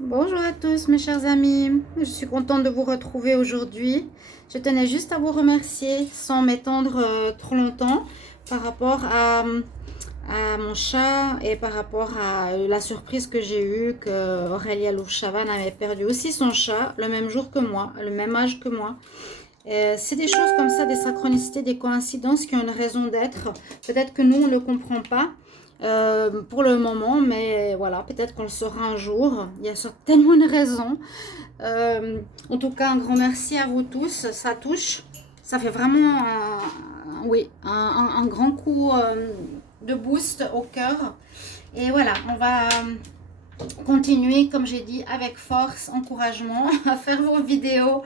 Bonjour à tous mes chers amis, je suis contente de vous retrouver aujourd'hui. Je tenais juste à vous remercier sans m'étendre trop longtemps par rapport à mon chat et par rapport à la surprise que j'ai eue que Aurélia Louchavan avait perdu aussi son chat le même jour que moi, le même âge que moi. C'est des choses comme ça, des synchronicités, des coïncidences qui ont une raison d'être. Peut-être que nous, on ne le comprend pas pour le moment, mais voilà, peut-être qu'on le saura un jour. Il y a certainement une raison. En tout cas, un grand merci à vous tous. Ça touche. Ça fait vraiment oui, un grand coup de boost au cœur. Et voilà, on va continuer, comme j'ai dit, avec force, encouragement à faire vos vidéos.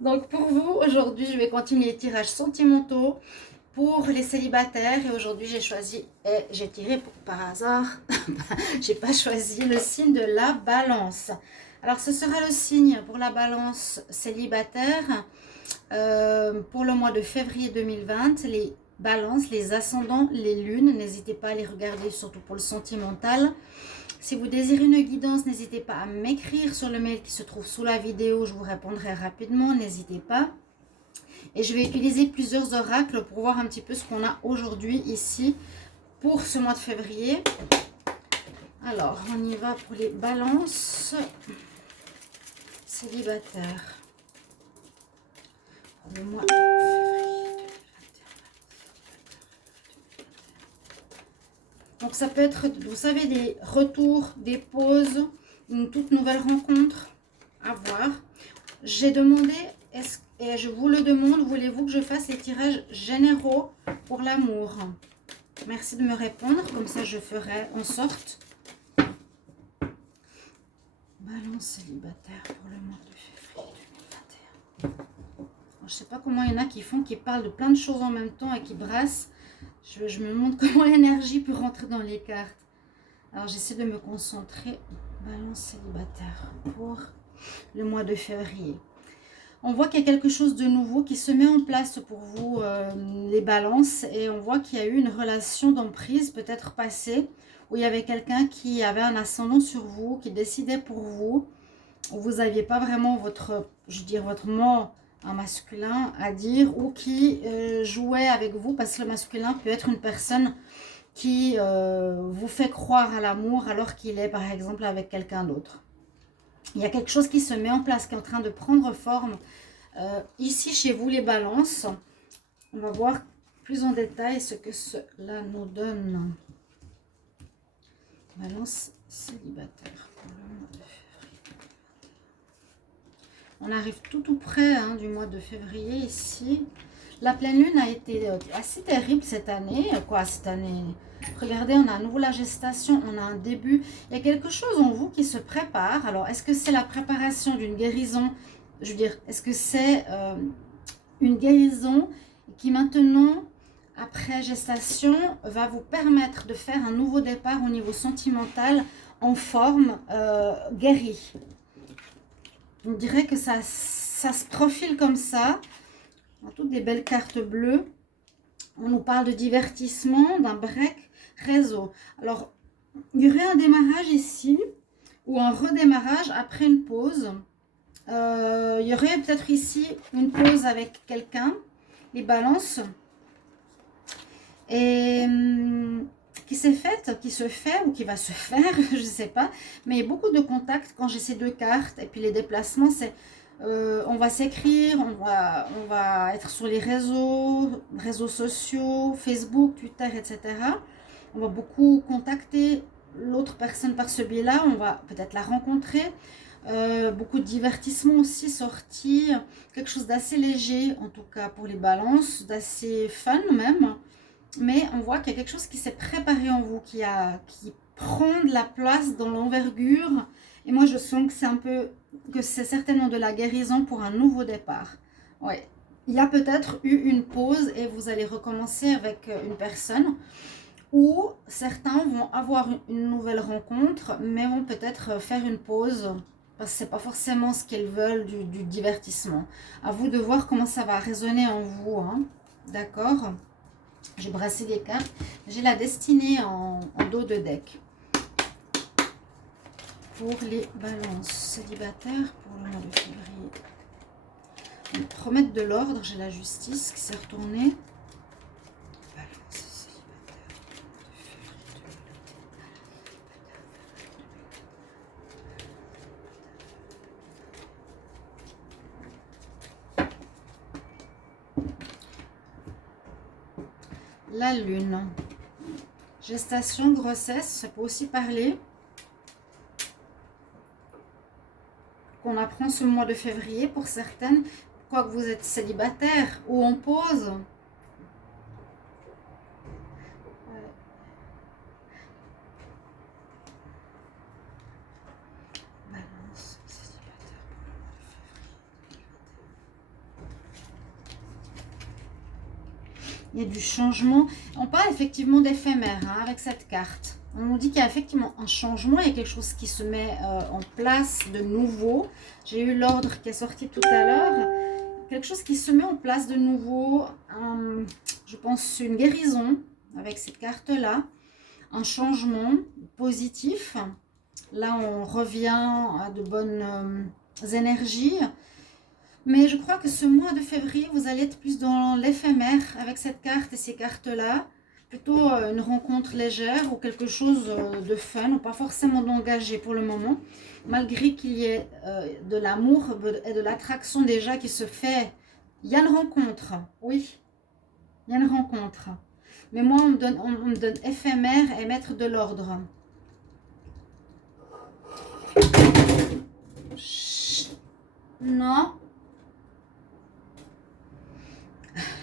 Donc pour vous, aujourd'hui, je vais continuer les tirages sentimentaux pour les célibataires. Et aujourd'hui, j'ai choisi, et j'ai tiré par hasard, j'ai pas choisi le signe de la balance. Alors ce sera le signe pour la balance célibataire pour le mois de février 2020. Les balances, les ascendants, les lunes, n'hésitez pas à les regarder, surtout pour le sentimental. Si vous désirez une guidance, n'hésitez pas à m'écrire sur le mail qui se trouve sous la vidéo. Je vous répondrai rapidement, n'hésitez pas. Et je vais utiliser plusieurs oracles pour voir un petit peu ce qu'on a aujourd'hui ici pour ce mois de février. Alors, on y va pour les balances célibataires. Pour le mois de février 2021. Donc ça peut être, vous savez, des retours, des pauses, une toute nouvelle rencontre à voir. J'ai demandé, et je vous le demande, voulez-vous que je fasse les tirages généraux pour l'amour? Merci de me répondre, comme ça je ferai en sorte. Balance célibataire pour le mois de février 2021. Je ne sais pas comment il y en a qui parlent de plein de choses en même temps et qui brassent. Je me demande comment l'énergie peut rentrer dans les cartes. Alors j'essaie de me concentrer. Balance célibataire pour le mois de février. On voit qu'il y a quelque chose de nouveau qui se met en place pour vous, les balances. Et on voit qu'il y a eu une relation d'emprise peut-être passée, où il y avait quelqu'un qui avait un ascendant sur vous, qui décidait pour vous, où vous n'aviez pas vraiment votre, je veux dire, votre mot en masculin à dire, ou qui jouait avec vous, parce que le masculin peut être une personne qui vous fait croire à l'amour alors qu'il est par exemple avec quelqu'un d'autre. Il y a quelque chose qui se met en place, qui est en train de prendre forme. Ici, chez vous, les balances, on va voir plus en détail ce que cela nous donne. Balance célibataire. On arrive tout près du mois de février ici. La pleine lune a été assez terrible cette année. Cette année? Regardez, on a à nouveau la gestation, on a un début. Il y a quelque chose en vous qui se prépare. Alors, est-ce que c'est la préparation d'une guérison? Je veux dire, est-ce que c'est une guérison qui maintenant, après gestation, va vous permettre de faire un nouveau départ au niveau sentimental en forme guérie? On dirait que ça se profile comme ça. On a toutes des belles cartes bleues. On nous parle de divertissement, d'un break réseau. Alors, il y aurait un démarrage ici ou un redémarrage après une pause. Il y aurait peut-être ici une pause avec quelqu'un, les balances, et qui s'est faite, qui se fait ou qui va se faire, je ne sais pas. Mais il y a beaucoup de contacts quand j'ai ces deux cartes. Et puis les déplacements, c'est on va s'écrire, on va être sur les réseaux sociaux, Facebook, Twitter, etc. On va beaucoup contacter l'autre personne par ce biais-là. On va peut-être la rencontrer. Beaucoup de divertissement aussi sorti, quelque chose d'assez léger en tout cas pour les balances, d'assez fun même, mais on voit qu'il y a quelque chose qui s'est préparé en vous, qui prend de la place dans l'envergure, et moi je sens que c'est certainement de la guérison pour un nouveau départ. Ouais, il y a peut-être eu une pause et vous allez recommencer avec une personne, ou certains vont avoir une nouvelle rencontre mais vont peut-être faire une pause parce que c'est pas forcément ce qu'ils veulent du divertissement. À vous de voir comment ça va résonner en vous, hein. D'accord? J'ai brassé les cartes. J'ai la destinée en dos de deck. pour les balances célibataires pour le mois de février. Remettre de l'ordre, j'ai la justice qui s'est retournée. Balance célibataire pour le mois de février. La lune. Gestation, grossesse, ça peut aussi parler. Qu'on apprend ce mois de février pour certaines, quoi que vous êtes célibataire ou en pause. Balance, célibataire pour le mois de février. Il y a du changement. On parle effectivement d'éphémère avec cette carte. On nous dit qu'il y a effectivement un changement, il y a quelque chose qui se met en place de nouveau. J'ai eu l'ordre qui est sorti tout à l'heure. Quelque chose qui se met en place de nouveau. Je pense une guérison avec cette carte-là. Un changement positif. Là, on revient à de bonnes énergies. Mais je crois que ce mois de février, vous allez être plus dans l'éphémère avec cette carte et ces cartes-là. Plutôt une rencontre légère ou quelque chose de fun, ou pas forcément d'engagé pour le moment, malgré qu'il y ait de l'amour et de l'attraction déjà qui se fait. Il y a une rencontre, oui, il y a une rencontre. Mais moi, on me donne éphémère et mettre de l'ordre. Non.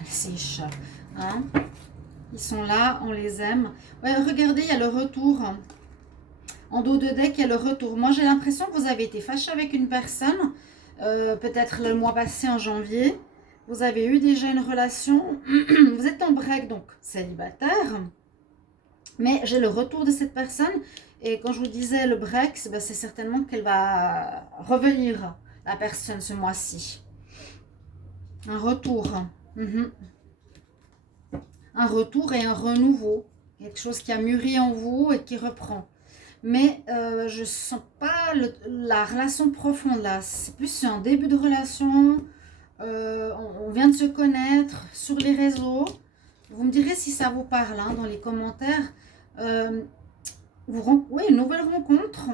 C'est chat, hein. Ils sont là, on les aime. Ouais, regardez, il y a le retour. En dos de deck, il y a le retour. Moi, j'ai l'impression que vous avez été fâché avec une personne. Peut-être le mois passé, en janvier. Vous avez eu déjà une relation. Vous êtes en break, donc célibataire. Mais j'ai le retour de cette personne. Et quand je vous disais le break, c'est certainement qu'elle va revenir, la personne, ce mois-ci. Un retour. Un retour et un renouveau, quelque chose qui a mûri en vous et qui reprend. Mais je ne sens pas la relation profonde là, c'est plus un début de relation, on vient de se connaître sur les réseaux. Vous me direz si ça vous parle dans les commentaires. Oui, une nouvelle rencontre,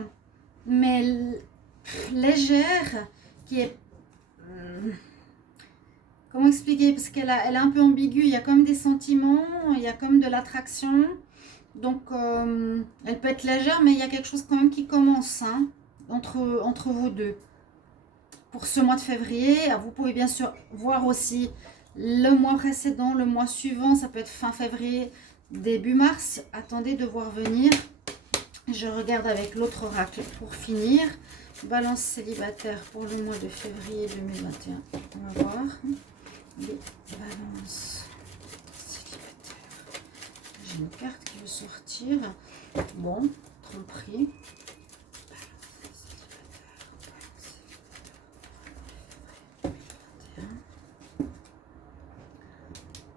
mais légère, qui est... Comment expliquer? Parce qu'elle est un peu ambiguë. Il y a comme des sentiments, il y a comme de l'attraction. Donc, elle peut être légère, mais il y a quelque chose quand même qui commence entre vous deux. Pour ce mois de février, vous pouvez bien sûr voir aussi le mois précédent, le mois suivant. Ça peut être fin février, début mars. Attendez de voir venir. Je regarde avec l'autre oracle pour finir. Balance célibataire pour le mois de février 2021. On va voir. Les balances célibataires. J'ai une carte qui veut sortir. Bon, tromperie.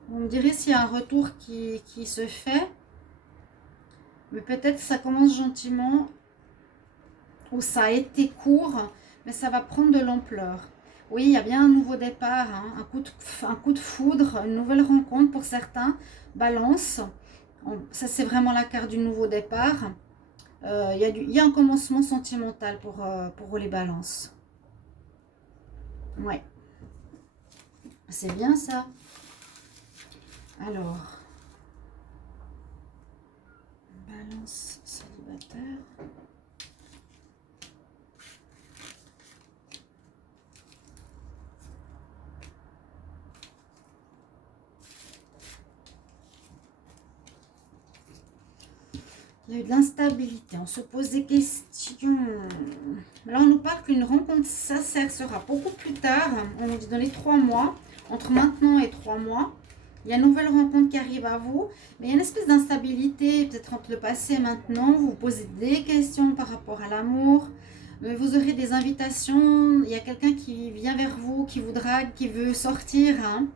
Vous me direz s'il y a un retour qui se fait. Mais peut-être ça commence gentiment. Ou ça a été court. Mais ça va prendre de l'ampleur. Oui, il y a bien un nouveau départ, un coup de foudre, une nouvelle rencontre pour certains. Balance, ça c'est vraiment la carte du nouveau départ. Il y a un commencement sentimental pour les balances. Ouais, c'est bien ça. Alors, balance célibataire. Il y a eu de l'instabilité, on se pose des questions. Là, on nous parle qu'une rencontre sincère sera beaucoup plus tard. On nous dit dans les 3 mois, entre maintenant et 3 mois. Il y a une nouvelle rencontre qui arrive à vous. Mais il y a une espèce d'instabilité, peut-être entre le passé et maintenant. Vous vous posez des questions par rapport à l'amour. Mais vous aurez des invitations. Il y a quelqu'un qui vient vers vous, qui vous drague, qui veut sortir. Hein.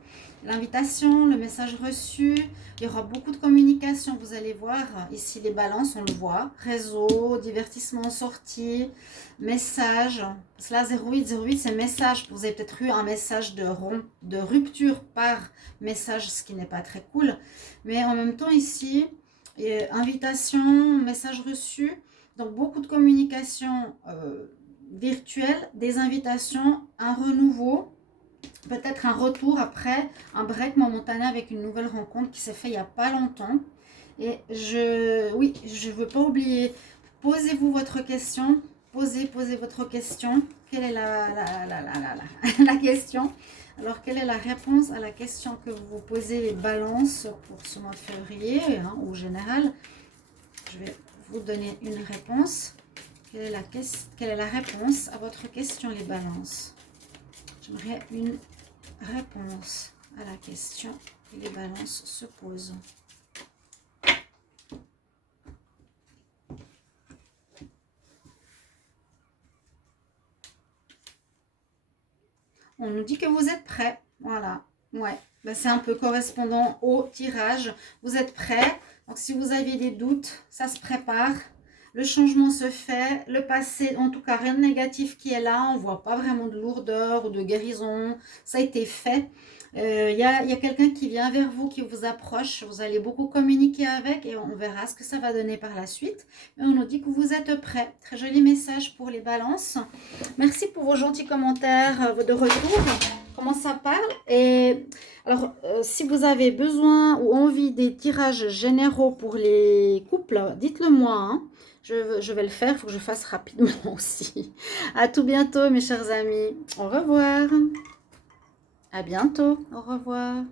L'invitation, le message reçu. Il y aura beaucoup de communication. Vous allez voir ici les balances, on le voit. Réseau, divertissement, sortie, message. Cela 0808, c'est message. Vous avez peut-être eu un message de rupture par message, ce qui n'est pas très cool. Mais en même temps ici, invitation, message reçu. Donc, beaucoup de communication virtuelle, des invitations, un renouveau, peut-être un retour après, un break momentané avec une nouvelle rencontre qui s'est fait il n'y a pas longtemps. Et oui, je ne veux pas oublier, posez-vous votre question, posez votre question. Quelle est la question? Alors, quelle est la réponse à la question que vous vous posez les balances pour ce mois de février, hein, au général? Je vais vous donner une réponse. Quelle est la réponse à votre question, les balances? J'aimerais une réponse à la question que les balances se posent. On nous dit que vous êtes prêts. Voilà. Ouais. Ben, c'est un peu correspondant au tirage. Vous êtes prêts. Donc, si vous avez des doutes, ça se prépare. Le changement se fait. Le passé, en tout cas, rien de négatif qui est là. On ne voit pas vraiment de lourdeur ou de guérison. Ça a été fait. Il y a quelqu'un qui vient vers vous, qui vous approche. Vous allez beaucoup communiquer avec et on verra ce que ça va donner par la suite. Mais on nous dit que vous êtes prêts. Très joli message pour les balances. Merci pour vos gentils commentaires de retour. Comment ça parle? Et alors, si vous avez besoin ou envie des tirages généraux pour les couples, dites-le moi. Hein. Je vais le faire, il faut que je fasse rapidement aussi. À tout bientôt, mes chers amis. Au revoir. À bientôt. Au revoir.